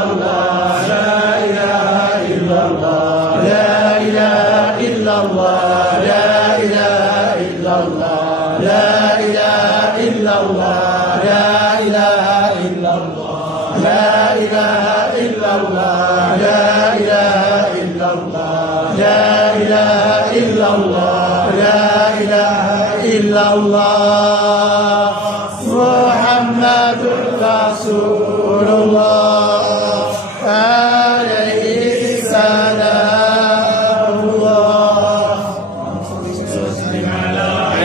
الله لا إله إلا الله لا إله إلا الله لا إله إلا الله لا إله إلا الله لا إله إلا الله لا إله إلا الله لا إله إلا الله لا إله إلا الله لا إله إلا الله محمد رسول الله عليه سلام الله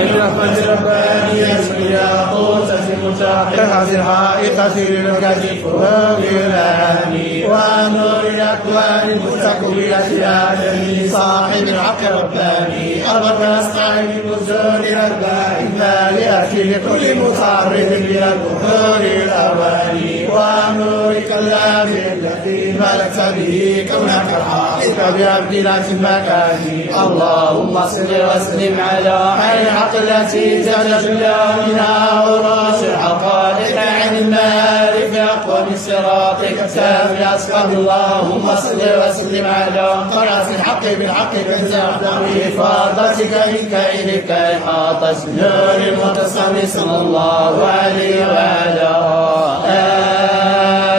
الرحمة الربانية الياقوتة المتحققة الحائقة للكشف وبالعلم ونور الأكوان المستكبرة آدم صاحب الحق الرباني أبقى أصحاب النزول الأرباع المالئة لكل متعرض من البحور الأواني ونور كلام الذي ملكت به كونك الحائط بأبدلة المكان اللهم صل وسلم على عين الحق التي تتجلى منها عروش الحقائق عن المعارف أقوى من صراطك سامي أسقط اللهم صل وسلم على طلعة الحق بالحق كالزعم بإفاضتك من كيدك إحاطة نور المتصم صلى الله عليه وعلى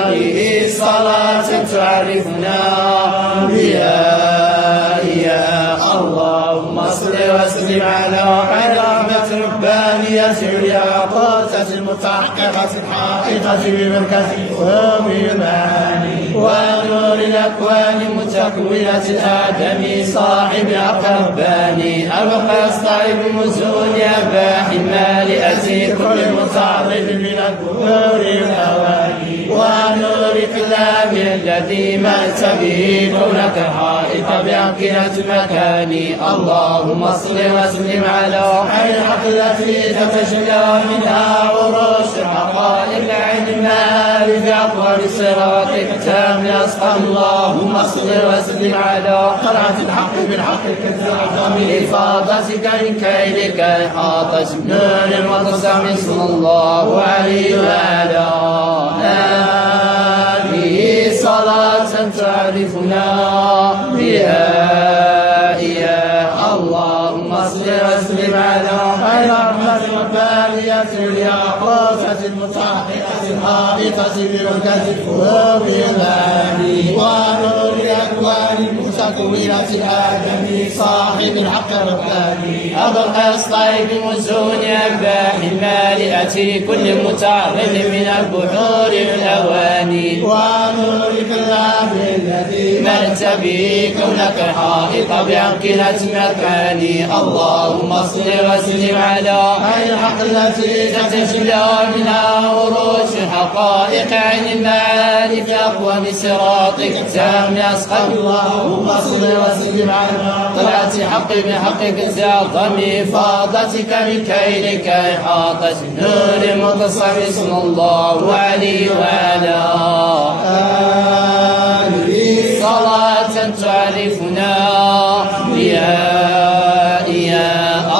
آله صلاة تعرفنا بها يا اللهم صل وسلم على رحمة ربانية الياقوتة المتحققة الحائطة بمركز الفهم المعاني ونور الأكوان المتكونة الآدمي صاحب حق رباني أبقى يصطعب مزون أباح المالئة كل متعرض من البحور الأواني ونور كلام الذي ملت به كونك حائط بأمكنة مكاني اللهم صل وسلم على عين الحق التي تتجلى منها عروش الحقائق عن المعارف أقوى بصراطك تام أسقى اللهم صل وسلم على طلعة الحق بالحق كالزعم بإفاضتك من كيدك إحاطة نور المتصم صلى الله عليه وعلى آله صلاة تعرفنا بها يا اللهم صل وسلم على رحمة ربانية الياقوتة المتحققة الحائطة بمركز الفهم المعاني ونور الأكوان المتكونة الآدمي صاحب الحق الرباني أبقى يصطعب بمزون أباح المالئة كل متعرض من البحور الأواني ونور كلام الذي ملت به كونك حائط بأمكنة مكاني اللهم صل وسلم على عين الحق التي تتجلى منها عروش الحقائق عن المعارف أقوى من صراطك تام أسقط اللهم صل وسلم على طلعة حق بحقك الزعم إفاضتك من كيدك إحاطة نور المتصم صلى الله عليه وعلى آله صلاة تعرفنا بها يا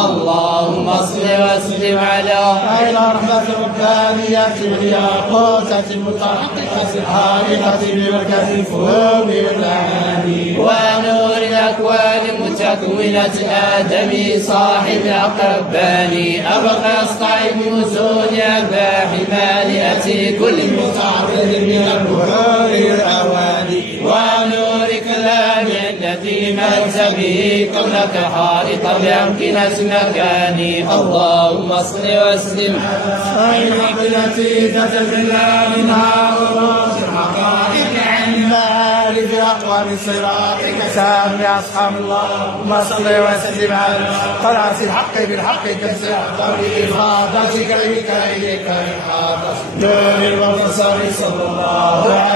اللهم صل وسلم على عين رحمة ربانية الياقوتة المتحققة الحائطة بمركز الفهم المعاني ونور الأكوان المتكونة آدمي صاحب الحق رباني أبقى يصطعب بمزون أباح مالئة كل متعرض من البحور الأواني ونور كلام الذي ملت به كونك حائط بأمكنة مكاني اللهم صل وسلم على الحق التي تتجلى منها عروش الحقائق عن المعارف أقوى من صراطك سامي أصحاب اللهم صل وسلم على طلعة الحق بالحق كالزعم بإفاضتك من كيدك إحاطة نور المتصم صلى الله عليه